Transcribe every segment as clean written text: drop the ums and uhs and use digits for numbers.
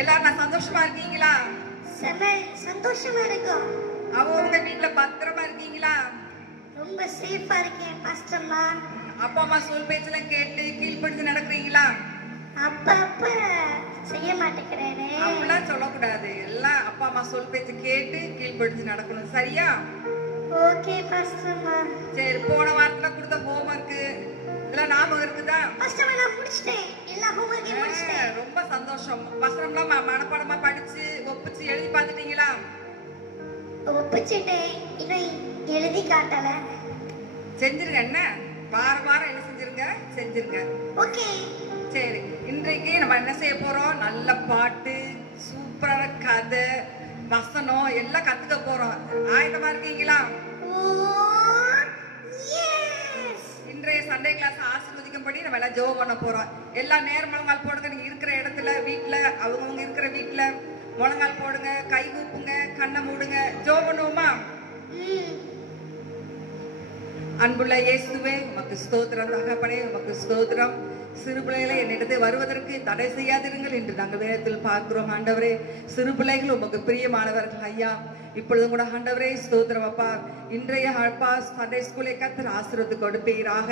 எல்லாரும் நான் சந்தோஷமா இருக்கீங்களா? செம சந்தோஷமா இருக்கும். அவங்க வீட்டுல பத்திரமா இருக்கீங்களா? ரொம்ப சேஃபா இருக்கேன் பாஸ்டர்மா. அப்பா அம்மா சொல் பேச்செல்லாம் கேட்டு கீழ்ப்படிஞ்சு நடக்கிறீங்களா? அப்ப செய்ய மாட்டேங்கிறேனே. அப்படிலாம் சொல்லக்கூடாது. எல்லாம் அப்பா அம்மா சொல் பேச்சு கேட்டு கீழ்ப்படிஞ்சு நடக்கணும். சரியா? ஓகே பாஸ்டர்மா. சரி, போன வாரத்துல கொடுத்த ஹோம்வொர்க் இதெல்லாம் ஞாபகம் இருக்குதா? பாஸ்டர்மா நான் முடிச்சிட்டேன். எல்லா ஹோம்வொர்க்கையும் முடிச்சிட்டேன். ரொம்ப சந்தோஷம். வசனம்லாம் மனப்பாடமா படிச்சு ஒப்பிச்சு எழுதி பார்த்துட்டீங்களா? ஒப்பிச்சிட்டேன். இன்னும் எழுதி காட்டல. செஞ்சிருங்க. என்ன வாரம் வாரம் என்ன செஞ்சிருங்க? செஞ்சிருங்க. ஓகே. சரி, இன்றைக்கு நம்ம என்ன செய்ய போறோம்? நல்ல பாட்டு, சூப்பரான கதை, வசனம் எல்லாம் கத்துக்க போறோம். ஆயத்தமா இருக்கீங்களா? இன்றைய சண்டே கிளாஸ் ஆசீர்வதிக்கும்படி நம்ம எல்லாம் ஜெபம் பண்ண போறோம். எல்லாம் நேர்முழங்கால் போடுங்க. நீங்க இருக்கிற இடத்துல, வீட்டுல, அவங்கவுங்க இருக்கிற வீட்டுல முழங்கால் போடுங்க, கை கூப்புங்க, கண்ணை மூடுங்க. ஜெபம் பண்ணுவோமா? அன்புள்ள இயேசுவே, உமக்கு ஸ்தோத்திரம். தகப்பனே, உமக்கு ஸ்தோத்திரம். சிறு பிள்ளைகளை என்னிடத்தை வருவதற்கு தடை செய்யாதிருங்கள் என்று நாங்கள் வேதத்தில் பார்க்கிறோம். ஆண்டவரே, சிறு பிள்ளைகள் உமக்கு பிரியமானவர்கள் ஐயா. இப்பொழுதும் கூட ஆண்டவரே ஸ்தோத்திரம் அப்பா. இன்றைய அப்பா சண்டே ஸ்கூலை கத்தர் ஆசீர்வத்து கொடுப்பீராக.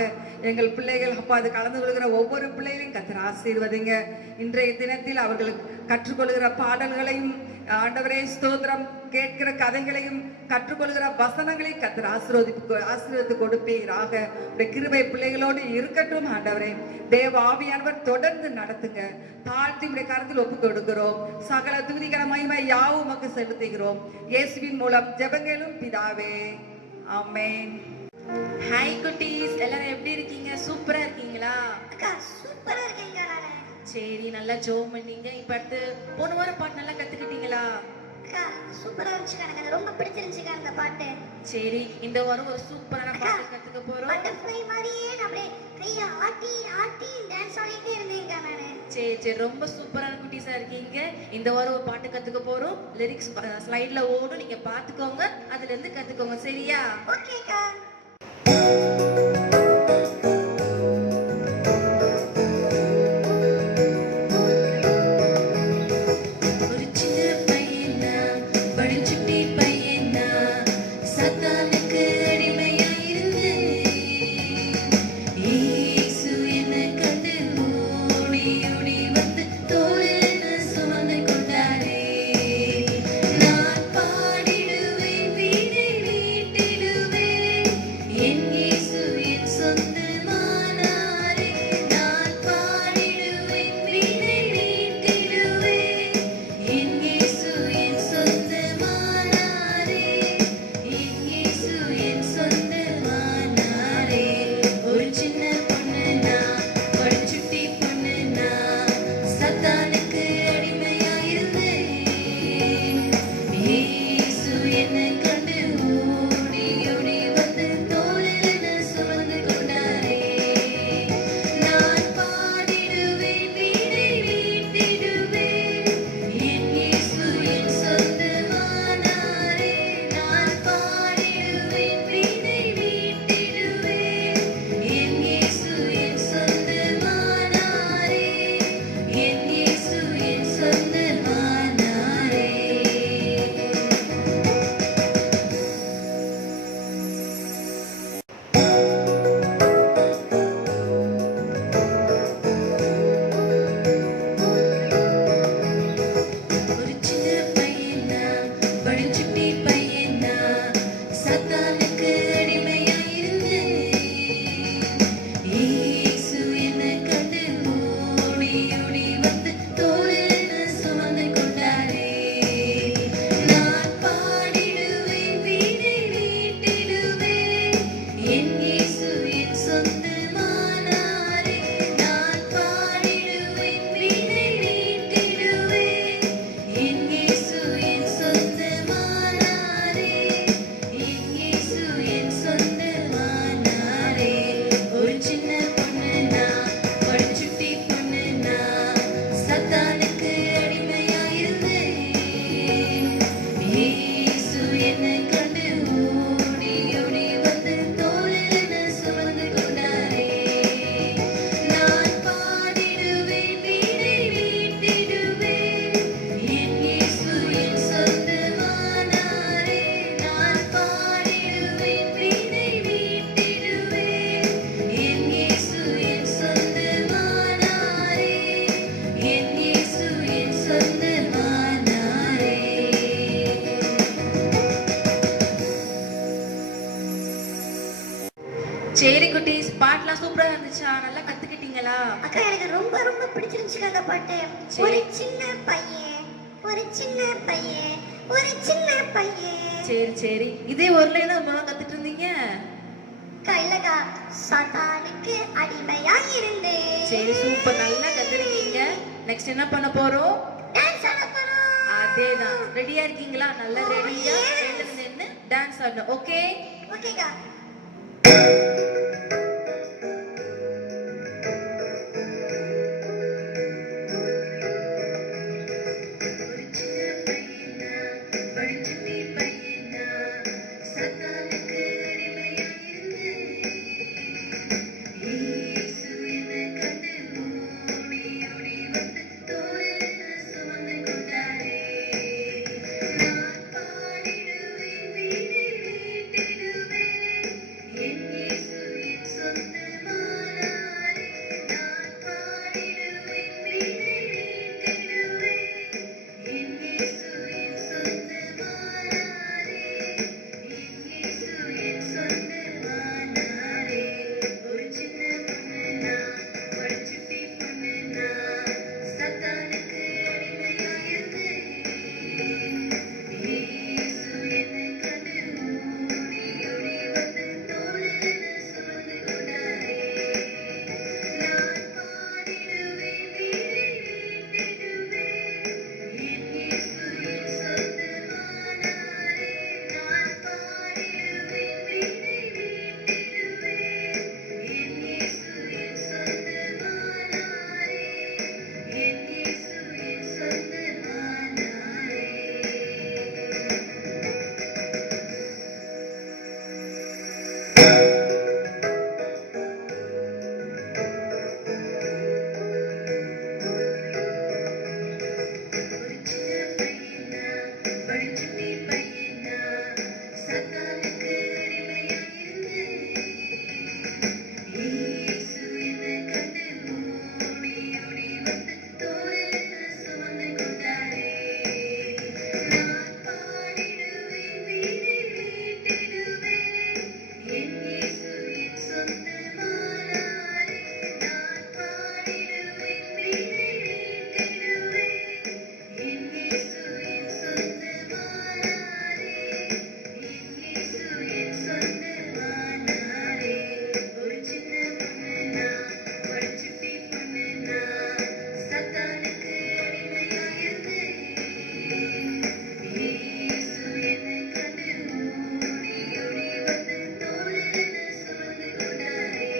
எங்கள் பிள்ளைகள் அப்பா அது கலந்து கொள்கிற ஒவ்வொரு பிள்ளைகளையும் கத்தர் ஆசீர்வதிங்க. இன்றைய தினத்தில் அவர்களுக்கு கற்றுக்கொள்கிற பாடல்களையும் ஆண்டவரே ஸ்தோத்திரம், கேட்கிற கதைகளையும் கற்றுக்கொள்கிற வசனங்களையும் கத்தர் ஆசீர்வதித்து கொடுப்பீராக. கிருபை பிள்ளைகளோடு இருக்கட்டும் ஆண்டவரே. தேவ ஆவியானவர் தொடர்ந்து நடத்துங்க. தாழ்த்தி உடைய கரத்தில் ஒப்பு கொடுக்கிறோம். சகல துதிகர மகிமை யாவும் உமக்கு செலுத்துகிறோம். இயேசுவின் மூலம் ஜெபங்களும் பிதாவே, ஆமென். ஹாய் குட்டீஸ், எல்லாரும் எப்படி இருக்கீங்க? சூப்பரா இருக்கீங்களா? அக்கா சூப்பரா இருக்கீங்க. சரி, நல்லா ஜோம் பண்ணீங்க. இப்ப அடுத்து போன வாரம் பாட்டு நல்லா கத்துக்கிட்டீங்களா? அக்கா சூப்பரா இருந்துச்சு. எனக்கு ரொம்ப பிடிச்சிருந்துச்சு அந்த பாட்டு. சரி, இந்த வாரம் ஒரு சூப்பரான பாட்டு கத்துக்க போறோம். பட்டர்ஃப்ளை மாதிரியே நான் அப்படியே கையை ஆட்டி ஆட்டி டான்ஸ் ஆடிட்டே இருந்தேங்க நானு. சரி சரி, ரொம்ப சூப்பரான குட்டீஸா இருக்கீங்க. இந்த வாரம் ஒரு பாட்டு கத்துக்க போறோம். லிரிக்ஸ் ஸ்லைட்ல ஓடும், நீங்க பாத்துக்கோங்க, அதுல இருந்து கத்துக்கோங்க. சரியா? ஓகேக்கா. நான் பாடிடுவேன், வீணை மீட்டிடுவேன். வச்சுக்க அந்த பாட்டு. சரி. ஒரு சின்ன பையன், ஒரு சின்ன பையன், ஒரு சின்ன பையன். சரி சரி, இதே ஒரு லைன் தான் முன்னாடி கத்துட்டு இருந்தீங்க. கைலகா சாத்தானுக்கு அடிமையா இருந்து. சரி சூப்பர், நல்லா கத்துருக்கீங்க. நெக்ஸ்ட் என்ன பண்ண போறோம்? டான்ஸ் ஆட போறோம். அதேதான். ரெடியா இருக்கீங்களா? நல்லா ரெடியா எழுந்து நின்னு டான்ஸ் ஆடணும். ஓகே ஓகேக்கா. ஒரு சின்ன பையனா, படிச்சுட்டி பையனா, சத்தானுக்கு அடிமையா இருந்து, இயேசு என்னை கண்டு ஓடி ஓடி வந்து தோளில் சுமந்து கொண்டாரே. நான் பாடிடுவேன், வீணை மீட்டிடுவேன், என் இயேசு என் சொந்தமானாரே. நான் பாடிடுவேன், வீணை மீட்டிடுவேன், என் இயேசு என் சொந்தமானாரே. என் இயேசு என் சொந்தமானாரே. ஒரு சின்ன பொண்ணு நான், படிச்சுட்டி பொண்ணு நான், சத்தானுக்கு அடிமையா இருந்தேன். இயேசு என்னை கண்டு ஓடி ஓடி வந்து தோளில் சுமந்து கொண்டாரே. நான் பாடிடுவேன், வீணை மீட்டிடுவேன், என் இயேசு என் சொந்தமானாரே. நான் பாடிடுவேன், வீணை மீட்டிடுவேன், என் இயேசு என் சொந்தமானாரே. என் இயேசு என் சொந்தமானாரே. ஒரு சின்ன பையனா, படிச்சுட்டி பையனா, சத்தானுக்கு அடிமையா இருந்தேன். இயேசு என்னை கண்டு ஓடி ஓடி வந்து தோளில் சுமந்து கொண்டாரே. நான் பாடிடுவேன், வீணை மீட்டிடுவேன், என் இயேசு என் சொந்தமானாரே. நான் பாடிடுவேன், வீணை மீட்டிடுவேன், என் இயேசு என் சொந்தமானாரே. என் இயேசு என் சொந்தமானாரே. ஒரு சின்ன பொண்ணு நான், படிச்சுட்டி பொண்ணு நான், சத்தானுக்கு அடிமையா இருந்தேன். இயேசு என்னை கண்டு ஓடி ஓடி வந்து தோளில் சுமந்து கொண்டாரே.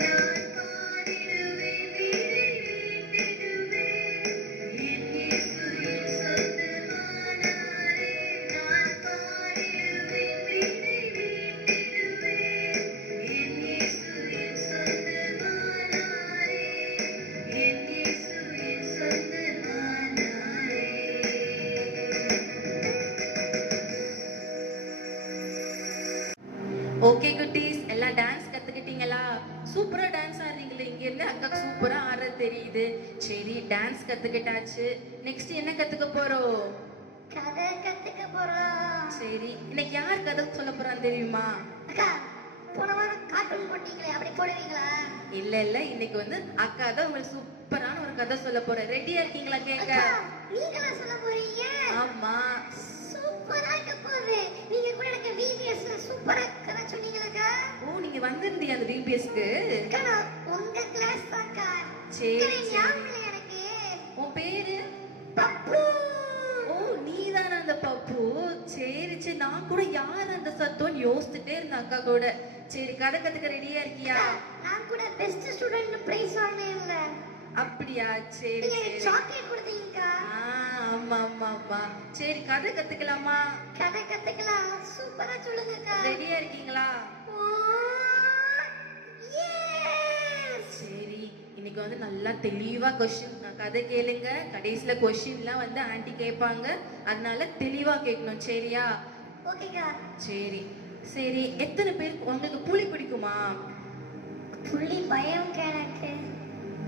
நான் பாடிடுவேன், வீணை மீட்டிடுவேன், என் இயேசு என் சொந்தமானாரே. நான் பாடிடுவேன், வீணை மீட்டிடுவேன், என் இயேசு என் சொந்தமானாரே. என் இயேசு என் சொந்தமானாரே. ஓகே குட்டீஸ், எல்லாம் டான்ஸ் கத்துக்கிட்டீங்களா? சூப்பரா டான்ஸ் ஆடுறீங்களே. இங்க இருந்து அக்காக்கு சூப்பரா ஆடுறது தெரியுது. சரி, டான்ஸ் கத்துக்கிட்டாச்சு. நெக்ஸ்ட் என்ன கத்துக்க போறோம்? கதை கத்துக்க போறோம். சரி, இன்னைக்கு யார் கதை சொல்ல போறான்னு தெரியுமா? அக்கா, போன வாரம் கார்ட்டூன் போட்டீங்களே, அப்படி போடுவீங்களா? இல்ல இல்ல, இன்னைக்கு வந்து அக்கா தான் உங்களுக்கு சூப்பரான ஒரு கதை சொல்ல போறேன். ரெடியா இருக்கீங்களா கேட்க? அக்கா, நீங்களா சொல்ல போறீங்க? ஆமா. சூப்பரா இருக்க போகுது. நீங்க கூட எனக்கு VBSல சூப்பரா கதை சொன்னீங்களா? ஓ, நீங்க வந்திருந்தீங்க அந்த VBSக்கு? அக்கா, நான் உங்க கிளாஸ் தான்க்கா. சரி, அக்கா, சரி. ஞாபகம் இல்லை எனக்கு. உன் பேரு? பப்பு. ஓ, நீதான அந்த பப்பு. சரி சரி, நான் கூட யார் அந்த சத்தம்னு யோசிச்சுட்டே இருந்தேன் அக்கா கூட. சரி, கதை கத்துக்க ரெடியா இருக்கியா? அக்கா, நான் கூட பெஸ்ட் ஸ்டூடண்ட் பிரைஸ் வாங்கினேன்ல. அப்படியா? சரி நீங்க சரி. சாக்லேட் கொடுத்தீங்கக்கா. ஆமா ஆமா ஆமா. சரி, கதை கத்துக்கலாமா? கதை கத்துக்கலாம். சூப்பரா சொல்லுங்கக்கா. ரெடியா இருக்கீங்களா? ஓ, yes. சரி, இன்னைக்கு வந்து நல்லா தெளிவா கொஸ்டின் கதை கேளுங்க. கடைசியில கொஸ்டின்லாம் வந்து ஆன்ட்டி கேட்பாங்க, அதனால தெளிவா கேட்கணும். சரியா? ஓகேக்கா. சரி சரி, எத்தனை பேருக்கு உங்களுக்கு புலி பிடிக்குமா? புள்ளி பயம் எனக்கு.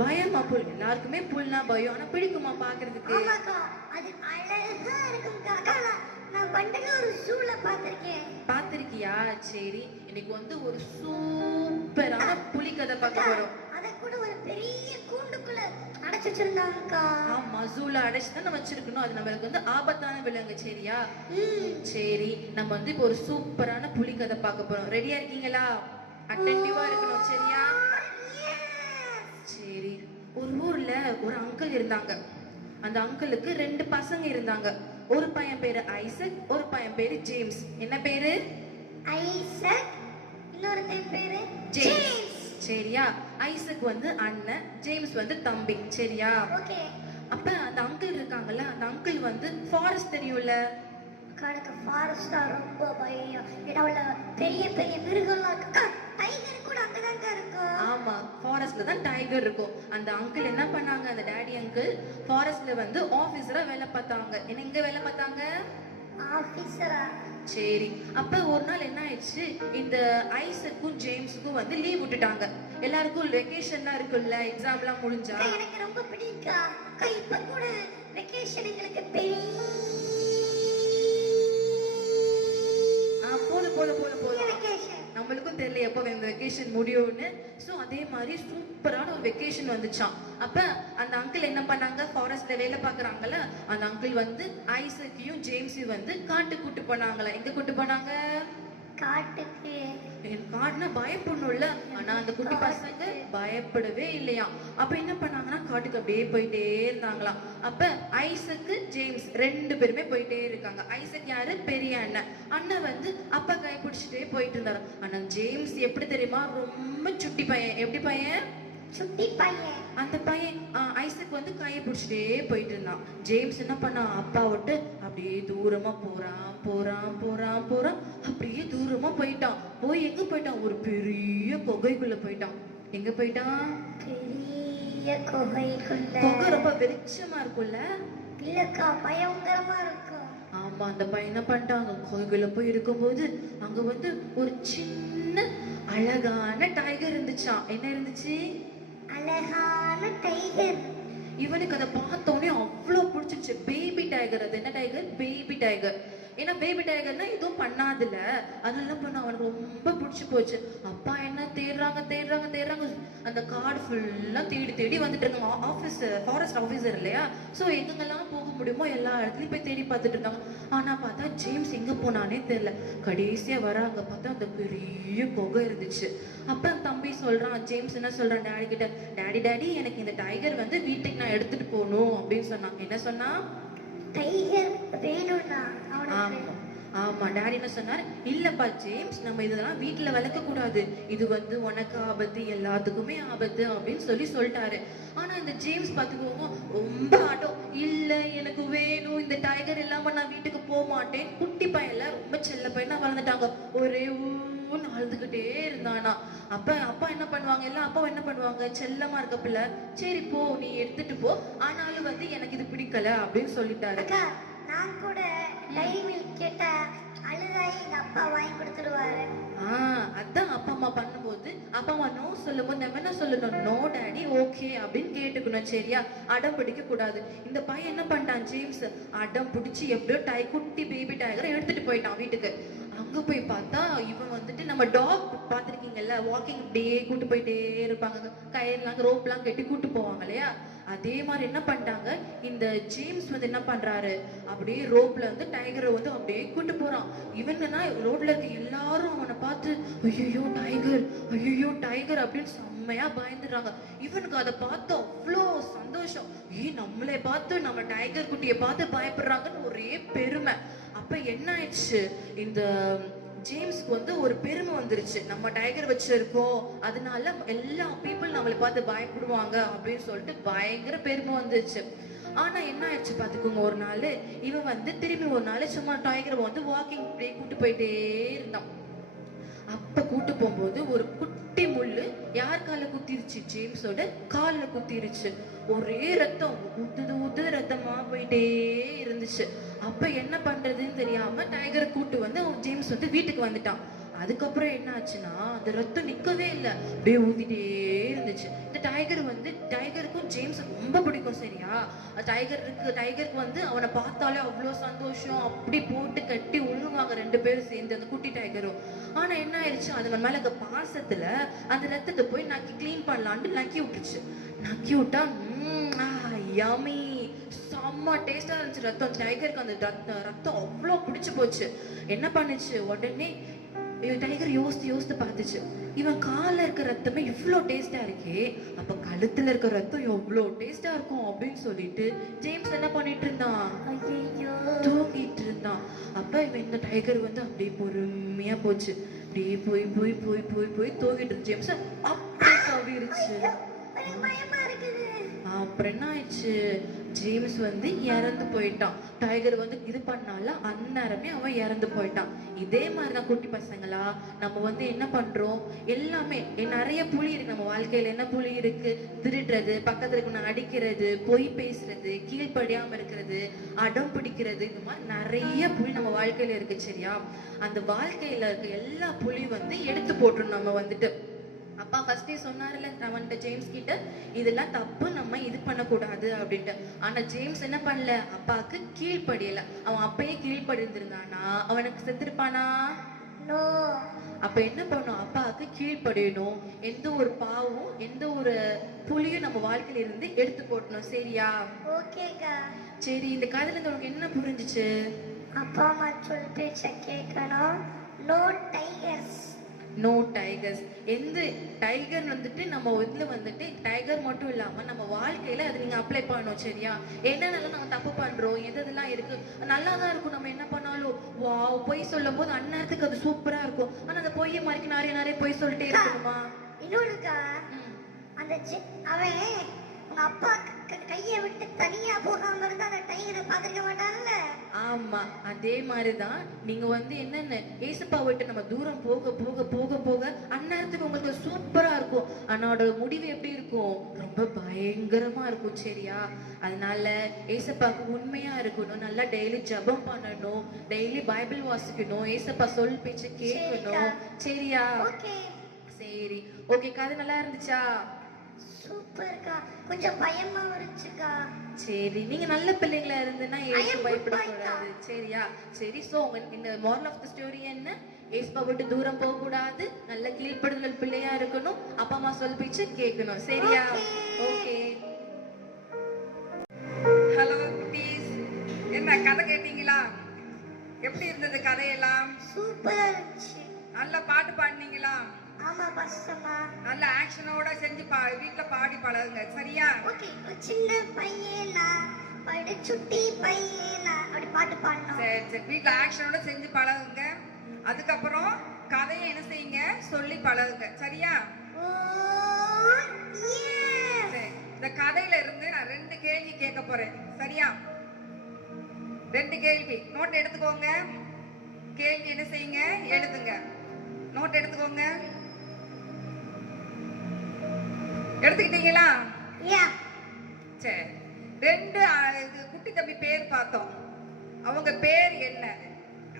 பயமா? புல் எல்லாருக்குமே புல்னா பயம், ஆனா பிடிக்குமா பாக்குறதுக்கு? ஆமாக்கா, அது அழகா இருக்கும்க்கா. அக்கா, நான் வண்டலூர் ஜூல பார்த்திருக்கேன். பாத்திருக்கியா? சரி, இன்னைக்கு வந்து ஒரு சூப்பரான புலி கதை பார்க்க போறோம். அத கூட ஒரு பெரிய கூண்டுக்குள்ள அடைச்சு வச்சிருந்தாங்கக்கா. ஆமா, ஜூல அடைச்சு தான் நம்ம வச்சிருக்கணும். அது நம்மளுக்கு வந்து ஆபத்தான விலங்கு. சரியா? சரி, நம்ம வந்து இப்போ ஒரு சூப்பரான புலி கதை பார்க்க போறோம். ரெடியா இருக்கீங்களா? அட்டென்டிவா இருக்கணும். சரியா? சரி. ஒரு ஊர்ல ஒரு அங்கிள் இருந்தாங்க. அந்த அங்கிளுக்கு 2 பசங்க இருந்தாங்க. ஒரு பையன் பேரு ஐசக், ஒரு பையன் பேரு ஜேம்ஸ். என்ன பேரு? ஐசக். இன்னொருத்தன் பேரு ஜேம்ஸ். சரியா? ஐசக் வந்து அண்ணன், ஜேம்ஸ் வந்து தம்பி. சரியா? ஓகே. அப்ப அந்த அங்கிள் இருக்காங்கல்ல, அந்த அங்கிள் வந்து ஃபாரஸ்ட் தெரியும்ல? எனக்கு ஃபாரஸ்டா ரொம்ப பயம். ஏன்னா உள்ள பெரிய பெரிய மிருகம்லாம் இருக்கு. டைகர் கூட அங்கதாங்க இருக்கும். ஆமா, ஃபாரஸ்ட்ல தான் டைகர் இருக்கும். அந்த அங்கிள் என்ன பண்ணாங்க, அந்த டாடி அங்கிள் ஃபாரஸ்ட்ல வந்து ஆபீசரா வேலை பார்த்தாங்க. என்ன எங்க வேலை பார்த்தாங்க? ஆபீசரா? சரி. அப்ப ஒரு நாள் என்ன ஆயிடுச்சு, இந்த ஐசக்கும் ஜேம்ஸுக்கும் வந்து லீவ் விட்டுட்டாங்க. எல்லாருக்கும் வெக்கேஷன்லாம் இருக்குல்ல, எக்ஸாம்லாம் முடிஞ்சா. எனக்கு ரொம்ப பிடிக்கா. இப்ப கூட வெக்கேஷன் எங்களுக்கு பெரிய போதும் போதும் போதும் போதும். வெக்கேஷன். நம்மளுக்கும் தெரியல எப்போ இந்த வெக்கேஷன் முடியும்னு. ஸோ அதே மாதிரி சூப்பரான ஒரு வெக்கேஷன் வந்துச்சான். அப்ப அந்த அங்கிள் என்ன பண்ணாங்க, ஃபாரஸ்ட்ல வேலை பார்க்குறாங்கல்ல, அந்த அங்கிள் வந்து ஐசக்கையும் ஜேம்ஸையும் வந்து காட்டுக்கு கூட்டு போனாங்களா. எங்க கூட்டு போனாங்க? காட்டுக்கு. காட்டுனா பயப்படணும்ல. ஆனா அந்த குட்டி பசங்க பயப்படவே இல்லையா. அப்ப என்ன பண்ணாங்கன்னா காட்டுக்கு அப்படியே போயிட்டே இருந்தாங்களாம். அப்ப ஐசக்கு ஜேம்ஸ் 2 பேருமே போயிட்டே இருக்காங்க. ஐசக் யாரு? பெரிய அண்ணன். அண்ணன் வந்து அப்பா கை பிடிச்சிட்டே போயிட்டு இருந்தாரு. ஆனா ஜேம்ஸ் எப்படி தெரியுமா, ரொம்ப சுட்டி பையன். எப்படி பையன்? சுட்டி பையன். அந்த பையன் ஐசக் வந்து கையை பிடிச்சிட்டே போயிட்டு இருந்தான். ஜேம்ஸ் என்ன பண்ணா, அப்பா விட்டு அப்படியே தூரமா போறான் போறான் போறான் போறான். அப்படியே தூரமா போயிட்டான். போய் எங்க போயிட்டான்? ஒரு பெரிய குகைக்குள்ள போயிட்டான். எங்க போயிட்டான்? பெரிய குகைக்குள்ள. குகை ரொம்ப வெளிச்சமா இருக்கும்ல? இல்லக்கா, பயங்கரமா இருக்கும். ஆமா, அந்த பையன் என்ன பண்ணிட்டாங்க, குகைக்குள்ள போய் இருக்கும்போது அங்க வந்து ஒரு சின்ன அழகான டைகர் இருந்துச்சான். என்ன இருந்துச்சு? அழகான டைகர். இவனுக்கு அதை பார்த்தோன்னே அவ்வளோ பிடிச்சிருச்சு. Baby tiger. அது என்ன டைகர்? Baby tiger. ஏன்னா பேபி டைகர்னா எதுவும் பண்ணாதுல, அதனால பண்ண அவனுக்கு ரொம்ப பிடிச்சி போச்சு. அப்பா என்ன தேடுறாங்க தேடுறாங்க தேடுறாங்க. அந்த காடு ஃபுல்லா தேடி தேடி வந்துட்டு இருக்காங்க. ஃபாரஸ்ட் ஆஃபீஸர் இல்லையா, ஸோ எங்கெங்கெல்லாம் போக முடியுமோ எல்லா இடத்துலையும் போய் தேடி பார்த்துட்டு இருந்தாங்க. ஆனா பார்த்தா ஜேம்ஸ் எங்க போனானே தெரியல. கடைசியா வராங்க, பார்த்தா அந்த பெரிய குகை இருந்துச்சு. அப்ப தம்பி சொல்றான், ஜேம்ஸ் என்ன சொல்றான் டாடி கிட்ட, டாடி டாடி எனக்கு இந்த டைகர் வந்து வீட்டுக்கு நான் எடுத்துட்டு போகணும் அப்படின்னு சொன்னாங்க. என்ன சொன்னா? டைகர் வேணும்னா அவனுக்கு. ஆமா, டாடி என்ன சொன்னார், இல்லப்பா ஜேம்ஸ், நம்ம இதெல்லாம் வீட்டுல வளர்க்க கூடாது. இது வந்து உனக்கு ஆபத்து, எல்லாத்துக்குமே ஆபத்து அப்படின்னு சொல்லிட்டாரு. ஆனா இந்த ஜேம்ஸ் பாத்துக்கோங்க, ரொம்ப ஆட்டம். இல்ல எனக்கு வேணும், இந்த டைகர் இல்லாம நான் வீட்டுக்கு போக மாட்டேன். குட்டி பையன்ல ரொம்ப செல்ல பையனா வளர்ந்துட்டாங்க. ஒரே ஊன்னு அழுதுகிட்டே இருந்தானா. அப்பா என்ன பண்ணுவாங்க, எல்லாம் அப்பா என்ன பண்ணுவாங்க, செல்லமா இருக்க பிள்ளை, சரி போ நீ எடுத்துட்டு போ, ஆனாலும் வந்து எனக்கு இது பிடிக்கல அப்படின்னு சொல்லிட்டாரு. அக்கா, நான் கூட டைரி மில்க் கேட்டா அழுதாய் எங்க அப்பா வாங்கி கொடுத்துருவாரு. அதான் அப்பா அம்மா பண்ணும்போது, அப்பா அம்மா நோ சொல்லும் போது நம்ம என்ன சொல்லணும், நோ டாடி ஓகே அப்படின்னு கேட்டுக்கணும். சரியா? அடம் பிடிக்க கூடாது. இந்த பையன் என்ன பண்ணிட்டான், ஜேம்ஸ் அடம் பிடிச்சி எப்படியோ குட்டி பேபி டைகரை எடுத்துட்டு போயிட்டான் வீட்டுக்கு. அங்க போய் பார்த்தா இவன் வந்துட்டு, நம்ம டாக் பார்த்துருக்கீங்கல்ல, வாக்கிங் அப்படியே கூட்டு போயிட்டே இருப்பாங்க, கயிறுலாம் ரோப்லாம் கட்டி கூட்டு போவாங்க இல்லையா, அதே மாதிரி என்ன பண்ணிட்டாங்க, இந்த ஜேம்ஸ் வந்து என்ன பண்றாரு, அப்படியே ரோப்ல வந்து டைகரை வந்து அப்படியே கூட்டு போறான். இவங்கன்னா ரோட்ல இருக்க எல்லாரும் அவனை பார்த்து ஐயோ டைகர், ஐயோ டைகர் அப்படின்னு செம்மையா பயந்துடுறாங்க. இவனுக்கு அதை பார்த்து அவ்வளோ சந்தோஷம். நம்மளே பார்த்து நம்ம டைகர் குட்டியை பார்த்து பயப்படுறாங்கன்னு ஒரே பெருமை. அப்ப என்ன ஆயிடுச்சு, இந்த ஜேம்ஸ்க்கு வந்து ஒரு பெருமை வந்துருச்சு, நம்ம டைகர் வச்சிருக்கோம், அதனால எல்லா பீப்புள் நம்மளை பார்த்து பயப்படுவாங்க அப்படின்னு சொல்லிட்டு பயங்கர பெருமை வந்துருச்சு. ஆனா என்ன ஆயிடுச்சு பாத்துக்கோங்க, ஒரு நாள் இவன் வந்து திரும்பி ஒரு நாள் சும்மா டைகரை வந்து வாக்கிங் அப்படியே கூட்டு போயிட்டே இருந்தான். அப்ப கூட்டு போகும்போது ஒரு குட்டி முள்ளு யார் கால குத்திருச்சு, ஜேம்ஸோட கால்ல குத்திருச்சு. ஒரே ரத்தம் ஊத்துது ரத்தமா போயிட்டே இருந்துச்சு. அப்ப என்ன பண்றதுன்னு தெரியாம டைகரை கூட்டு வந்து ஜேம்ஸ் வந்து வீட்டுக்கு வந்துட்டான். அதுக்கப்புறம் என்ன ஆச்சுன்னா, அந்த ரத்தம் நிக்கவே இல்லை, அப்படியே ஊத்திட்டே இருந்துச்சு. இந்த டைகருக்கும் ஜேம்ஸ் ரொம்ப பிடிக்கும். சரியா? டைகருக்கு வந்து அவனை பார்த்தாலே அவ்வளோ சந்தோஷம், அப்படி போட்டு கட்டி உழுவாங்க 2 பேரும் சேர்ந்து, அந்த குட்டி டைகரும். ஆனா என்ன ஆயிடுச்சு, அதுங்க மேல இருக்க பாசத்துல அந்த ரத்தத்தை போய் நக்கி கிளீன் பண்ணலான்ட்டு நக்கி விட்டுருச்சு. நக்கி விட்டா யமி, செம்ம டேஸ்டா இருந்துச்சு ரத்தம். டைகருக்கு அந்த ரத்தம் அவ்வளோ பிடிச்சு போச்சு. என்ன பண்ணுச்சு உடனே, டைகர் யோசித்து பார்த்துச்சு, இவன் கால்ல இருக்க ரத்தமே இவ்வளோ டேஸ்டா இருக்கே, அப்ப கழுத்துல இருக்க ரத்தம் எவ்வளோ டேஸ்டா இருக்கும் அப்படின்னு சொல்லிட்டு ஜேம்ஸ் என்ன பண்ணிட்டு இருந்தான், ஐயோ தூங்கிட்டு இருந்தான். அப்ப இவன் இந்த டைகர் வந்து அப்படியே பொறுமையா போச்சு, அப்படியே போய் போய் போய் போய் போய் தூங்கிட்டு இருந்து ஜேம்ஸ் அப்படியே கவிருச்சு. எனக்கு பயமா இருக்குது. அப்புறம் என்ன ஆயிடுச்சு, ஜேம்ஸ் வந்து இறந்து போயிட்டான். டைகர் வந்து இது பண்ணால அந்நேரமே அவன் இறந்து போயிட்டான். இதே மாதிரிதான் குட்டி பசங்களா நம்ம வந்து என்ன பண்றோம், எல்லாமே நிறைய புலி இருக்கு நம்ம வாழ்க்கையில. என்ன புலி இருக்கு, திருடுறது, பக்கத்துல இருக்கணும் அடிக்கிறது, பொய் பேசுறது, கீழ்ப்படியாம இருக்கிறது, அடம் பிடிக்கிறது, இந்த மாதிரி நிறைய புலி நம்ம வாழ்க்கையில இருக்கு. சரியா, அந்த வாழ்க்கையில இருக்க எல்லா புலியும் வந்து எடுத்து போட்டுரும். நம்ம வந்துட்டு அப்பா ஃபர்ஸ்டே சொன்னார்ல அவன்கிட்ட ஜேம்ஸ் கிட்ட, இதெல்லாம் தப்பு, நம்ம இது பண்ணக்கூடாது அப்படின்ட்டு. ஆனா ஜேம்ஸ் என்ன பண்ணல, அப்பாவுக்கு கீழ்ப்படியல. அவன் அப்பயே கீழ்ப்படிந்திருந்தானா அவனுக்கு செத்துருப்பானா? நோ. அப்ப என்ன பண்ணும், அப்பாவுக்கு கீழ்ப்படியணும். எந்த ஒரு பாவம் எந்த ஒரு புலியும் நம்ம வாழ்க்கையில இருந்து எடுத்து போடணும். சரியா? ஓகேக்கா. சரி, இந்த கதையில இருந்து உனக்கு என்ன புரிஞ்சுச்சு? அப்பா அம்மா சொல் பேச்ச கேட்கணும். No tigers. No tigers. எந்த டைகர் வந்துட்டு நம்ம இதுல வந்துட்டு டைகர் மட்டும் இல்லாம நம்ம வாழ்க்கையில அதை நீங்க அப்ளை பண்ணணும். சரியா? என்னென்னலாம் நம்ம தப்பு பண்றோம், எதெல்லாம் இருக்கு, நல்லா தான் இருக்கும். நம்ம என்ன பண்ணாலும் வாவ் பொய் சொல்லும் போது அந்நேரத்துக்கு அது சூப்பரா இருக்கும். ஆனா அந்த பொய்யை மறைக்க நிறைய பொய் சொல்லிட்டே இருக்கணுமா? இன்னொருக்கா, அந்த அவன் உங்க அப்பா கையை விட்டு தனியா போகாம இருந்தா அந்த டைகரை பாத்துக்க மாட்டான்ல. ஆமா, அதே மாதிரிதான் நீங்க வந்து என்னென்ன ஏசப்பா விட்டு நம்ம தூரம் போக போக போக போக அந்நேரத்துக்கு உங்களுக்கு சூப்பரா இருக்கும். ஆனா அதோட முடிவு எப்படி இருக்கும், ரொம்ப பயங்கரமா இருக்கும். சரியா? அதனால ஏசப்பாக்கு உண்மையா இருக்கணும், நல்லா டெய்லி ஜெபம் பண்ணணும், டெய்லி பைபிள் வாசிக்கணும், ஏசப்பா சொல் பேச்சு கேட்கணும். சரியா? சரி, ஓகே. கதை நல்லா இருந்துச்சா? சூப்பர்க்கா. கொஞ்சம் பயமா இருந்துச்சுக்கா. சரி, நீங்க நல்ல பிள்ளைங்களா இருந்துன்னா ஏசுக்கு பயப்படக்கூடாது. சரியா? சரி, சோ இந்த moral of the story என்ன, ஏசுப்பா விட்டு தூரம் போக கூடாது, நல்ல கீழ்ப்படுதல் பிள்ளையா இருக்கணும், அப்பா அம்மா சொல் பேச்சு கேட்கணும். சரியா? ஓகே. ஹலோ குட்டீஸ், என்ன கதை கேட்டீங்களா? எப்படி இருந்தது கதையெல்லாம்? சூப்பரா இருந்துச்சு. நல்ல பாட்டு பாடினீங்களா? ஆமா பஸ்ஸம்மா. நல்ல ஆக்ஷனோட செஞ்சு வீட்ல பாடி பழகுங்க. சரியா? ஓகே. சின்ன பையனா படுச்சுட்டி பையனா அப்படி பாட்டு பாடணும். சரி சரி, வீட்ல ஆக்ஷனோட செஞ்சு பழகுங்க. அதுக்கப்புறம் கதையை என்ன செய்யுங்க, சொல்லி பழகுங்க. சரியா? ஓ எஸ். சரி, இந்த கதையில இருந்து நான் 2 கேள்வி கேட்க போறேன். சரியா? 2 கேள்வி. நோட் எடுத்துக்கோங்க. கேள்வி என்ன செய்யுங்க, எழுதுங்க. நோட் எடுத்துக்கோங்க. எடுத்துக்கிட்டீங்களா? யா. சரி, 2 குட்டி தம்பி பேர் பார்த்தோம். அவங்க பேர் என்ன?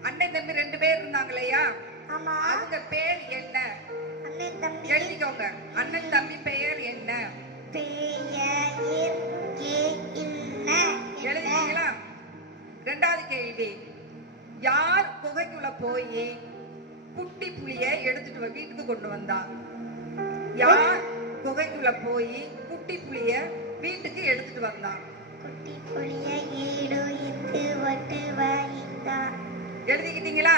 அண்ணன் தம்பி 2 பேர் இருந்தாங்க இல்லையா? ஆமா. அவங்க பேர் என்ன? அண்ணன் தம்பி. எழுதிக்கோங்க. அண்ணன் தம்பி பெயர் என்ன? பெயர் என்ன? எழுதிட்டீங்களா? 2வது கேள்வி, யார் குகைக்குள்ள போய் குட்டி புலிய எடுத்துட்டு வீட்டுக்கு கொண்டு வந்தா? யார் குகைக்குள்ள போய் குட்டி புலிய வீட்டுக்கு எடுத்துட்டு வந்தா? குட்டி புலிய ஏடு இத்து வட்டு வரிந்தா. எழுதிக்கிட்டீங்களா?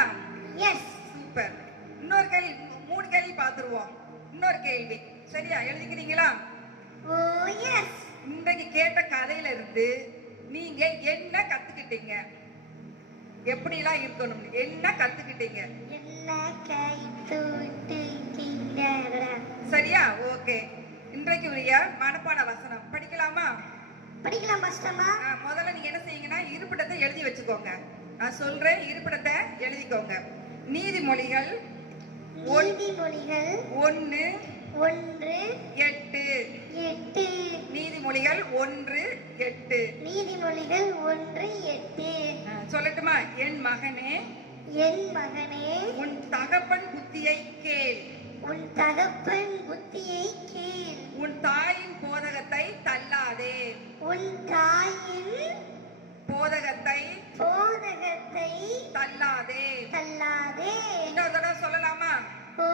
எஸ். சூப்பர். இன்னொரு கேள்வி, 3 கேள்வி பார்த்துருவோம். இன்னொரு கேள்வி. சரியா? எழுதிக்கிறீங்களா? ஓ எஸ். இன்றைக்கு கேட்ட கதையில இருந்து நீங்க என்ன கத்துக்கிட்டீங்க, எப்படிலாம் இருக்கணும், என்ன கத்துக்கிட்டீங்க? என்ன கைத்து விட்டுட்டீங்க. சரியா? ஓகே. இன்றைக்கு உரிய மனப்பாட வசனம் படிக்கலாமா? படிக்கலாம் மாஸ்டர்மா. முதல்ல நீங்க என்ன செய்யுங்கன்னா இருப்பிடத்தை எழுதி வச்சுக்கோங்க. நான் சொல்றேன், இருப்பிடத்தை எழுதிக்கோங்க. நீதிமொழிகள் 1:8. நீதிமொழிகள் 1:8. நீதிமொழிகள் 1:8. சொல்லட்டுமா? என் மகனே, என் மகனே, உன் தகப்பன் புத்தியை கேள், உன் தகப்பன் புத்தியை கேள், உன் தாயின் போதகத்தை தள்ளாதே, உன் தாயின் போதகத்தை தள்ளாதே. இன்னொரு தடவை சொல்லலாமா? ஓ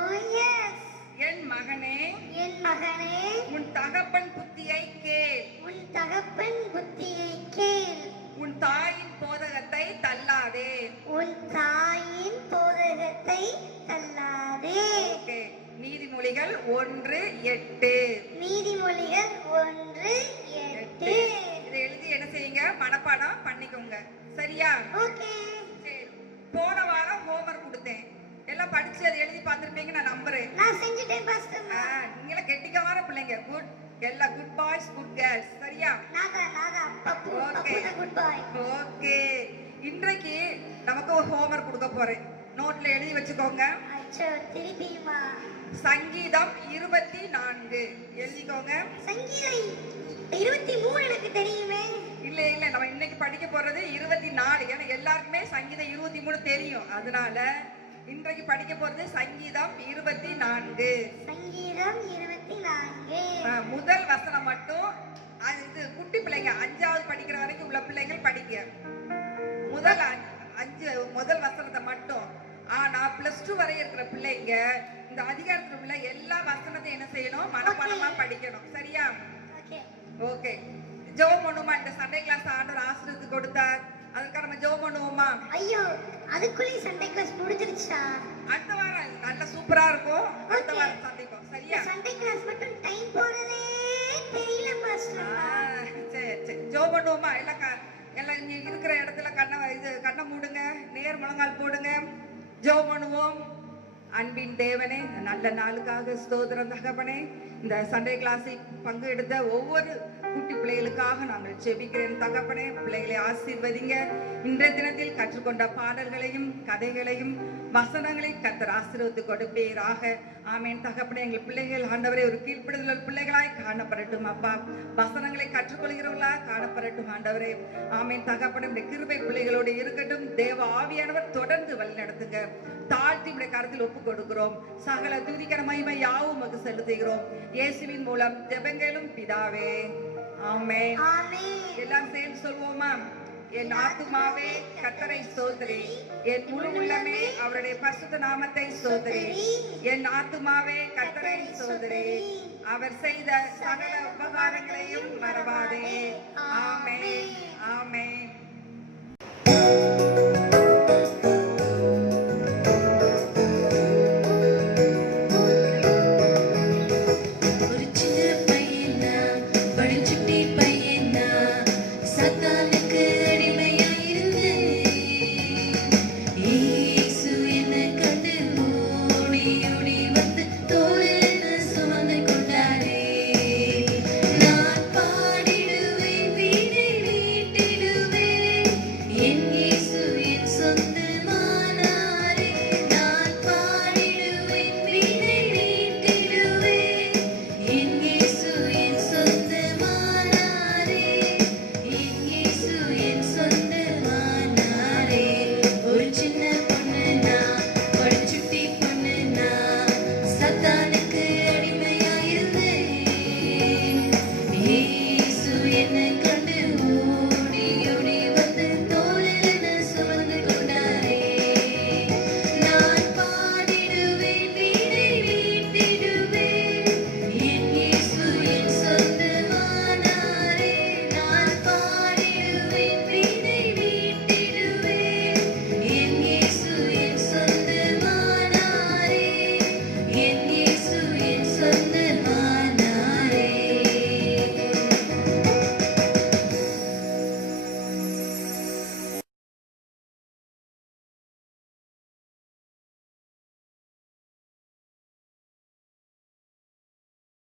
எஸ். என் மகனே என் மகனே உன் தகப்பன் புத்தியை கேள், உன் தகப்பன் புத்தியை கேள், உன் தாயின் போதகத்தை தள்ளாதே. உன் தாயின் போதகத்தை தள்ளாதே. Okay. நீதிமொழிகள் 1:8. நீதிமொழிகள் 1:8. இதை எழுதி என்ன செய்யுங்க, மனப்பாடம் பண்ணிக்கோங்க. சரியா? ஓகே. சரி. போன வாரம் ஹோம்வொர்க் கொடுத்தேன், எல்லாம் படிச்சு அதை எழுதி பார்த்திருப்பீங்க நான் நம்புறேன். நான் செஞ்சுட்டேன் பாஸ்டர். நீங்கள கெட்டிக்கார பிள்ளைங்க, குட், எல்லாம் குட் பாய்ஸ் குட் கேர்ள்ஸ். சரியா? நாதா பப்பு Okay. குட் பாய். ஓகே. இன்றைக்கு நமக்கு ஒரு ஹோம்வொர்க் கொடுக்க போறேன், நோட்ல எழுதி வச்சுக்கோங்க. அச்சோ, திருப்பியுமா? சங்கீதம் 24 எழுதிக்கோங்க. சங்கீதம் 23 எனக்கு தெரியுமே. இல்ல இல்ல, நம்ம இன்னைக்கு படிக்க போறது 24. ஏன்னா எல்லாருக்குமே சங்கீதம் 23 தெரியும், அதனால இன்றைக்கு படிக்க போறது சங்கீதம் 24. சங்கீதம் 24. முதல் வசனம் மட்டும், அது இது குட்டி பிள்ளைங்க 5வது படிக்கிற வரைக்கும் உள்ள பிள்ளைகள் படிக்க. முதல் வசனத்தை மட்டும். ஆனா +2 வரை இருக்கிற பிள்ளைங்க இந்த அதிகாரத்துல உள்ள எல்லா வசனத்தையும் என்ன செய்யணும், மனப்பாடமா படிக்கணும். சரியா? ஓகே. ஓகே. ஜெபம் பண்ணுவோமா? இந்த சண்டே கிளாஸ் ஆண்டவர் ஆசீர்வாதம் கொடுத்தார், அதுக்காக நம்ம ஜெபம் பண்ணுவோமா? ஐயோ, அதுக்குள்ளே சண்டே கிளாஸ் முடிஞ்சிருச்சா? அடுத்த வாரம் நல்ல சூப்பரா இருக்கும், அடுத்த வாரம் சந்திப்போம். சரியா? சண்டே கிளாஸ் மட்டும் டைம் போறதே தெரியல பாஸ்டர். சரி சரி, ஜெபம் பண்ணுவோமா? எல்லாம் இங்க இருக்கிற இடத்துல கண்ணை மூடுங்க, நேர் முழங்கால் போடுங்க, ஜெபம் பண்ணுவோம். அன்பின் தேவனே, நல்ல நாளுக்காக ஸ்தோத்திரம் தகப்பனே. இந்த சண்டே கிளாஸில் பங்கு எடுத்த ஒவ்வொரு குட்டி பிள்ளைகளுக்காக நாங்கள் ஜெபிக்கிறேன் தகப்பனே. பிள்ளைகளை ஆசீர்வதிங்க. இன்றைய தினத்தில் கற்றுக்கொண்ட பாடல்களையும் கதைகளையும் வசனங்களையும் கர்த்தர் ஆசீர்வதித்து கொடுப்பீராக. ஆமென் தகப்பனே. எங்கள் பிள்ளைகள் ஆண்டவரே ஒரு கீழ்ப்படுதல் பிள்ளைகளாய் காணப்படட்டும் அப்பா, வசனங்களை கற்றுக்கொள்கிறவர்களாக காணப்படட்டும் ஆண்டவரே. ஆமென் தகப்பனே. இந்த கிருபை பிள்ளைகளோடு இருக்கட்டும். தேவ ஆவியானவர் தொடர்ந்து வழி நடத்துங்க. தாழ்த்தி உடைய கருத்தில் ஒப்பு கொடுக்கிறோம். சகல துதிக்கிற மகிமை யாவும் உமக்கு செலுத்துகிறோம். இயேசுவின் மூலம் ஜெபங்களும் பிதாவே, ஆமென். ஆமென். எல்லாம் சேர்ந்து சொல்வோமா? என் ஆத்துமாவே கர்த்தரை ஸ்தோத்திரி, என் முழு உள்ளமே அவருடைய பரிசுத்த நாமத்தை ஸ்தோத்திரி. என் ஆத்துமாவே கர்த்தரை ஸ்தோத்திரி, அவர் செய்த சகல உபகாரங்களையும் மறவாதே.